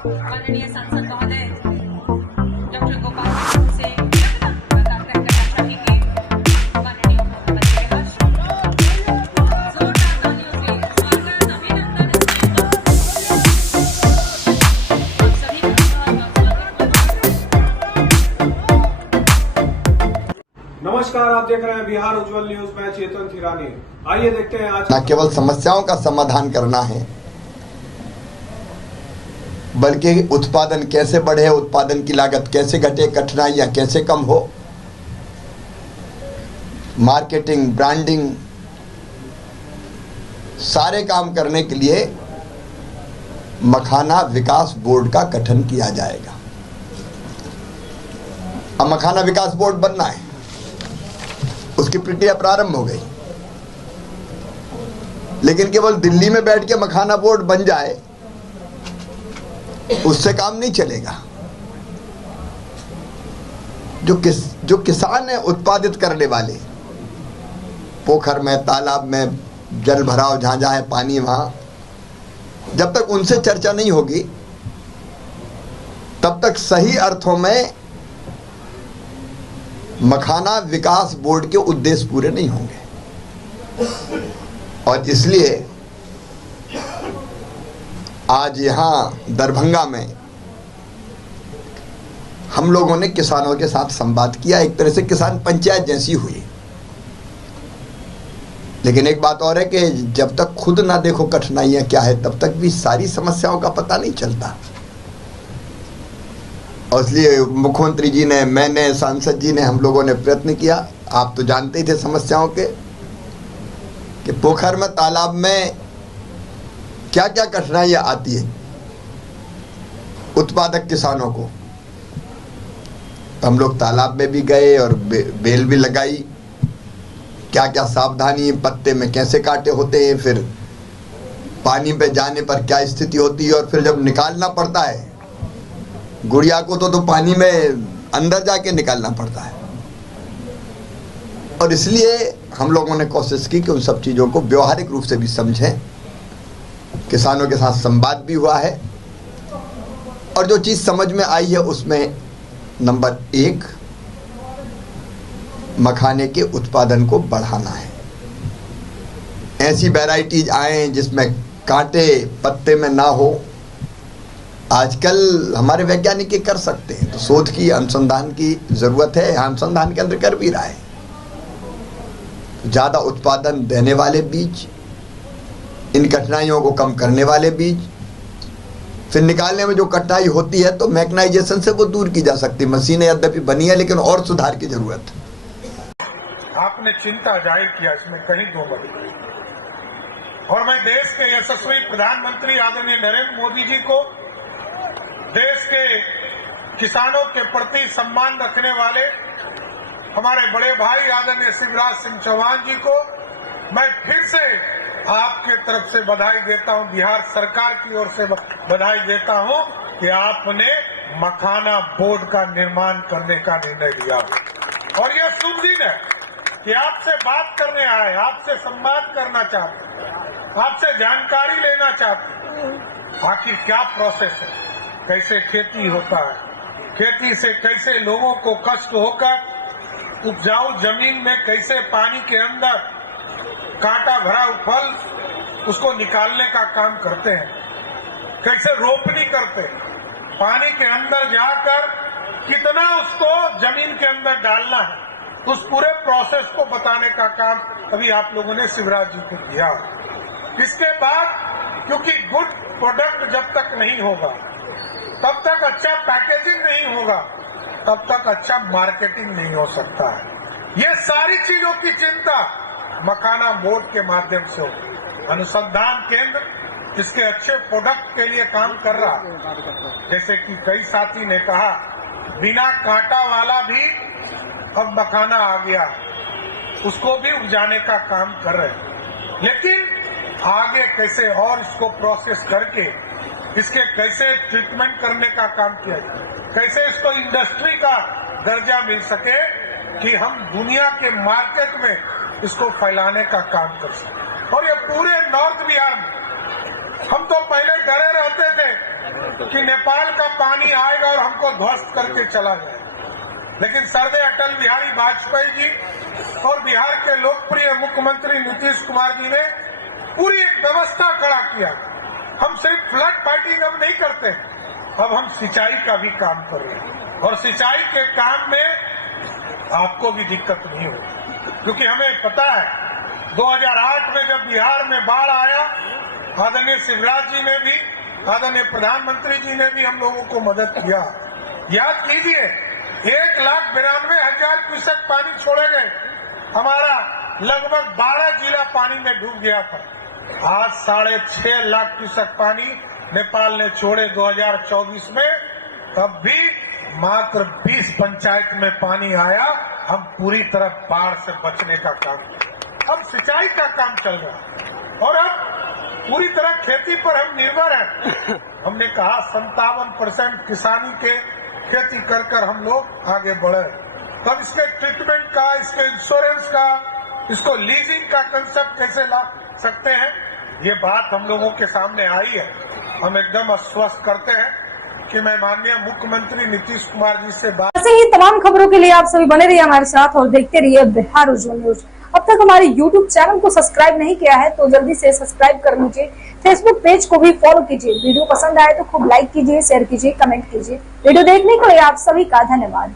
माननीय सांसद महोदय डॉक्टर गोपाल से जोरदार तालियों से स्वागत अभिनंदन। नमस्कार, आप देख रहे हैं बिहार उज्जवल न्यूज में चेतन थिरानी। आइए देखते हैं आज। न केवल समस्याओं का समाधान करना है, बल्कि उत्पादन कैसे बढ़े, उत्पादन की लागत कैसे घटे, कठिनाइयां कैसे कम हो, मार्केटिंग, ब्रांडिंग, सारे काम करने के लिए मखाना विकास बोर्ड का गठन किया जाएगा। अब मखाना विकास बोर्ड बनना है, उसकी प्रक्रिया प्रारंभ हो गई, लेकिन केवल दिल्ली में बैठ के मखाना बोर्ड बन जाए उससे काम नहीं चलेगा। जो किसान है, उत्पादित करने वाले, पोखर में, तालाब में जल भराव, जहां जहां है पानी, वहां जब तक उनसे चर्चा नहीं होगी तब तक सही अर्थों में मखाना विकास बोर्ड के उद्देश्य पूरे नहीं होंगे। और इसलिए आज यहां दरभंगा में हम लोगों ने किसानों के साथ संवाद किया। एक तरह से किसान पंचायत जैसी हुई। लेकिन एक बात और है कि जब तक खुद ना देखो कठिनाइयां क्या है, तब तक भी सारी समस्याओं का पता नहीं चलता। और इसलिए मुख्यमंत्री जी ने, मैंने, सांसद जी ने, हम लोगों ने प्रयत्न किया। आप तो जानते ही थे समस्याओं के, कि पोखर में, तालाब में क्या क्या कठिनाइयां आती है उत्पादक किसानों को। तो हम लोग तालाब में भी गए और बेल भी लगाई। क्या क्या सावधानी, पत्ते में कैसे कांटे होते हैं, फिर पानी पे जाने पर क्या स्थिति होती है, और फिर जब निकालना पड़ता है गुड़िया को तो पानी में अंदर जाके निकालना पड़ता है। और इसलिए हम लोगों ने कोशिश की कि उन सब चीज़ों को व्यवहारिक रूप से भी समझें। किसानों के साथ संवाद भी हुआ है, और जो चीज़ समझ में आई है उसमें नंबर 1, मखाने के उत्पादन को बढ़ाना है। ऐसी वैरायटीज आए जिसमें कांटे पत्ते में ना हो। आजकल हमारे वैज्ञानिक ये कर सकते हैं, तो शोध की, अनुसंधान की जरूरत है। अनुसंधान के अंदर कर भी रहा है। ज़्यादा उत्पादन देने वाले बीज, इन कठिनाइयों को कम करने वाले बीज, फिर निकालने में जो कठिनाई होती है तो मैकेनाइजेशन से वो दूर की जा सकती है। मशीनें यद्यपि बनी है, लेकिन और सुधार की जरूरत है। आपने चिंता जाहिर किया, इसमें कहीं दो मत नहीं। और मैं देश के यशस्वी प्रधानमंत्री आदरणीय नरेंद्र मोदी जी को, देश के किसानों के प्रति सम्मान रखने वाले हमारे बड़े भाई आदरणीय शिवराज सिंह चौहान जी को मैं फिर से आपके तरफ से बधाई देता हूं, बिहार सरकार की ओर से बधाई देता हूं कि आपने मखाना बोर्ड का निर्माण करने का निर्णय लिया। और यह शुभ दिन है कि आपसे बात करने आए, आपसे संवाद करना चाहते, आपसे जानकारी लेना चाहते। आखिर क्या प्रोसेस है, कैसे खेती होता है, खेती से कैसे लोगों को कष्ट होकर उपजाऊ जमीन में कैसे पानी के अंदर कांटा भरा फल उसको निकालने का काम करते हैं, कैसे रोपनी करते हैं, पानी के अंदर जाकर कितना उसको जमीन के अंदर डालना है, उस पूरे प्रोसेस को बताने का काम अभी आप लोगों ने शिवराज जी को किया। इसके बाद क्योंकि गुड प्रोडक्ट जब तक नहीं होगा, तब तक अच्छा पैकेजिंग नहीं होगा, तब तक अच्छा मार्केटिंग नहीं हो सकता है। ये सारी चीजों की चिंता मखाना बोर्ड के माध्यम से हो। अनुसंधान केंद्र इसके अच्छे प्रोडक्ट के लिए काम कर रहा है। जैसे कि कई साथी ने कहा, बिना कांटा वाला भी अब मखाना आ गया, उसको भी उपजाने का काम कर रहे हैं। लेकिन आगे कैसे और इसको प्रोसेस करके इसके कैसे ट्रीटमेंट करने का काम किया जाए, कैसे इसको इंडस्ट्री का दर्जा मिल सके कि हम दुनिया के मार्केट में इसको फैलाने का काम कर सकें। और ये पूरे नॉर्थ बिहार में हम तो पहले डरे रहते थे कि नेपाल का पानी आएगा और हमको ध्वस्त करके चला जाएगा। लेकिन सर्वे अटल बिहारी वाजपेयी जी और बिहार के लोकप्रिय मुख्यमंत्री नीतीश कुमार जी ने पूरी एक व्यवस्था खड़ा किया। हम सिर्फ फ्लड फाइटिंग अब नहीं करते, अब हम सिंचाई का भी काम कर रहे हैं और सिंचाई के काम में आपको भी दिक्कत नहीं होगी, क्योंकि हमें पता है 2008 में जब बिहार में बाढ़ आया, आदरणीय शिवराज जी ने भी, आदरणीय प्रधानमंत्री जी ने भी हम लोगों को मदद किया। याद कीजिए 1,92,000 क्यूसेक पानी छोड़े गए, हमारा लगभग 12 जिला पानी में डूब गया था। आज 6.5 लाख क्यूसेक पानी नेपाल ने छोड़े 2024 में, तब भी मात्र 20 पंचायत में पानी आया। हम पूरी तरह बाढ़ से बचने का काम, अब सिंचाई का काम चल रहा है और अब पूरी तरह खेती पर हम निर्भर हैं। हमने कहा 57% किसानी के खेती कर हम लोग आगे बढ़े। तब इसके ट्रीटमेंट का, इसके इंश्योरेंस का, इसको लीजिंग का कंसेप्ट कैसे ला सकते हैं, ये बात हम लोगों के सामने आई है। हम एकदम आश्वस्त करते हैं कि मैं माननीय मुख्यमंत्री नीतीश कुमार जी से बात। ऐसे ही तमाम खबरों के लिए आप सभी बने रहिए हमारे साथ और देखते रहिए बिहार उज्जवल न्यूज। अब तक हमारे YouTube चैनल को सब्सक्राइब नहीं किया है तो जल्दी से सब्सक्राइब कर लीजिए। फेसबुक पेज को भी फॉलो कीजिए। वीडियो पसंद आए तो खूब लाइक कीजिए, शेयर कीजिए, कमेंट कीजिए। वीडियो देखने के लिए आप सभी का धन्यवाद।